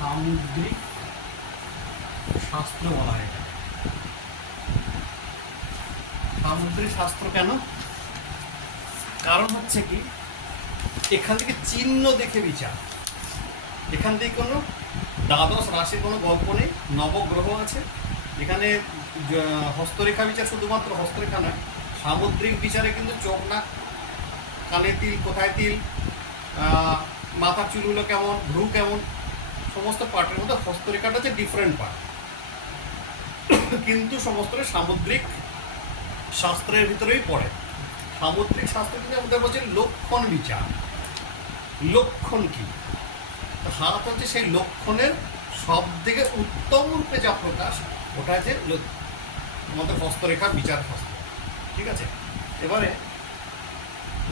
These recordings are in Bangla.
সামুদ্রিক শাস্ত্র বলা হয় এটা। সামুদ্রিক শাস্ত্র কেন? কারণ হচ্ছে কি, এখান থেকে চিহ্ন দেখে বিচার। এখান থেকে কোনো দ্বাদশ রাশির কোনো গল্প নেই, নবগ্রহ আছে এখানে। হস্তরেখা বিচার শুধুমাত্র হস্তরেখা নয়, সামুদ্রিক বিচারে কিন্তু চোখ নাক, কানে তিল, কোথায় তিল, মাথার চুলগুলো কেমন, ভ্রু কেমন, সমস্ত পার্টের মধ্যে হস্তরেখাটা হচ্ছে ডিফারেন্ট পার্ট, কিন্তু সমস্তটা সামুদ্রিক শাস্ত্রের ভিতরেই পড়ে। সামুদ্রিক শাস্ত্র কিন্তু আমাদের বলছে লক্ষণ বিচার। লক্ষণ কি? হাত হচ্ছে সেই লক্ষণের সব থেকে উত্তম রূপে যা প্রকাশ, ওটা হচ্ছে আমাদের হস্তরেখা বিচার শাস্ত্র। ঠিক আছে, এবারে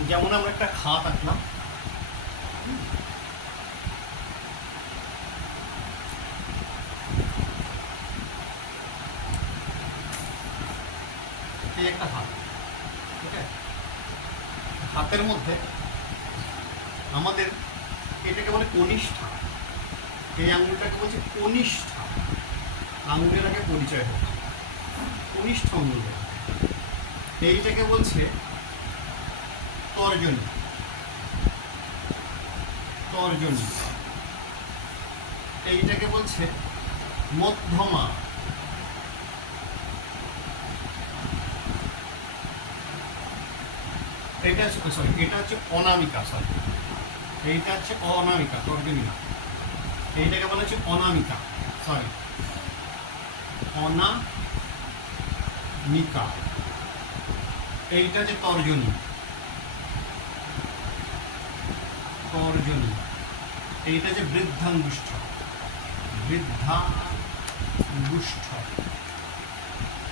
যেমন আমরা একটা খাত আঁকলাম, এই একটা হাত, ঠিক আছে। হাতের মধ্যে আমাদের এটাকে বলে কনিষ্ঠা, এই আঙুলটাকে বলছে কনিষ্ঠা। আঙুলের আগে পরিচয় হচ্ছে কনিষ্ঠ আঙুল। এইটাকে বলছে তর্জনী। তর্জনী এইটাকে বলছে মধ্যমা। এটা সরি, এটা হচ্ছে অনামিকা। সরি, এইটা হচ্ছে অনামিকা, তর্জনী না। এইটাকে বলা হচ্ছে অনামিকা, সরি অনামিকা। এইটা হচ্ছে তর্জনী। তর্জনী এইটা হচ্ছে বৃদ্ধাঙ্গুষ্ঠ। বৃদ্ধাঙ্গুষ্ঠ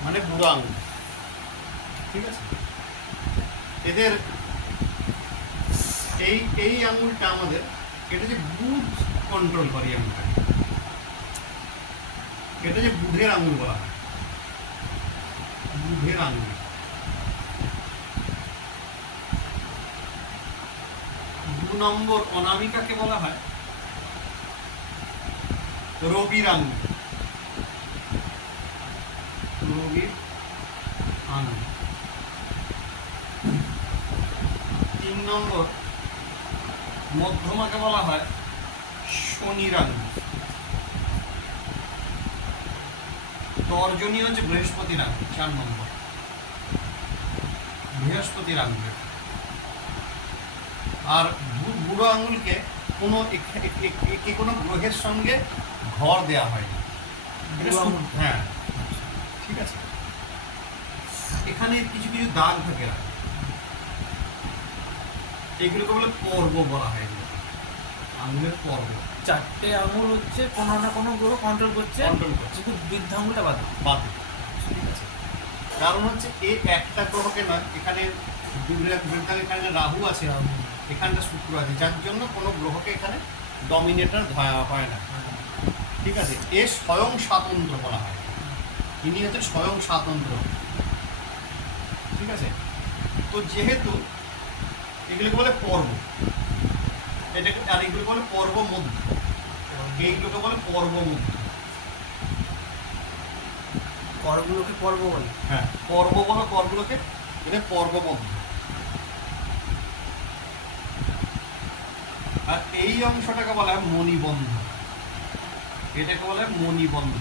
মানে বুড়ো আঙুল। ঠিক আছে, এদের এই আঙুলটা আমাদের, এটা যে বুধ কন্ট্রোল করে আঙুলটা, এটা যে বুধের আঙুল বলা হয়, বুধের আঙুল। 2 নম্বর অনামিকাকে বলা হয় রবির আঙুল। রবির আঙুল। 3 নম্বর মধ্যমাকে বলা হয় শনির আঙুল। তর্জনী হচ্ছে বৃহস্পতির আঙুল। 4 নম্বর বৃহস্পতির আঙুল। আর বুড়ো আঙুলকে কোনো কোনো গ্রহের সঙ্গে ঘর দেওয়া হয়নি। হ্যাঁ, ঠিক আছে। এখানে কিছু কিছু দাগ থাকে, এগুলোকে বলে পর্ব বলা হয়। আঙুলের পর্ব। 4টে আঙুল হচ্ছে কোনো না কোনো গ্রহ কন্ট্রোল করছে, কিন্তু বৃদ্ধ আঙুলটা বাদ। ঠিক আছে, কারণ হচ্ছে এই একটা গ্রহকে নয়, এখানে এখানে রাহু আছে, এখানটা শুক্র আছে, যার জন্য কোনো গ্রহকে এখানে ডমিনেটর হয় না। ঠিক আছে, এ স্বয়ং স্বাতন্ত্র বলা হয়। ইনি হচ্ছে স্বয়ং স্বাতন্ত্র। ঠিক আছে, তো যেহেতু এগুলোকে বলে পর্ব, এটাকে, আর এগুলোকে বলে পর্ব মধ্য, এইগুলোকে বলে পর্ব মধ্য। করগুলোকে পর্ব বলে। হ্যাঁ, পর্ব বলো করগুলোকে, এটা পর্ব মধ্য। আর এই অংশটাকে বলা হয় মণিবন্ধ। এটাকে বলা হয় মণিবন্ধ।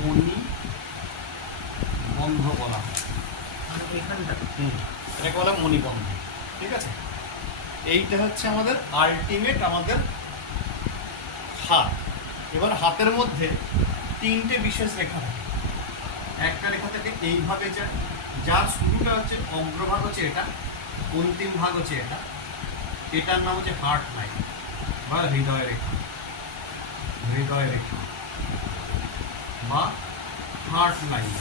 মণিবন্ধ বলা হয় এখানটা। এটাকে বলা হয় মণিবন্ধ। ঠিক আছে, এইটা হচ্ছে আমাদের আলটিমেট আমাদের হাত। এবার হাতের মধ্যে 3টে বিশেষ রেখা থাকে। একটা রেখা থেকে এইভাবে যায়, যার শুরুটা হচ্ছে, অগ্রভাগ হচ্ছে এটা, অন্তিম ভাগ হচ্ছে এটা। এটার নাম হচ্ছে হার্ট লাইন বা হৃদয় রেখা। হৃদয় রেখা বা হার্ট লাইন।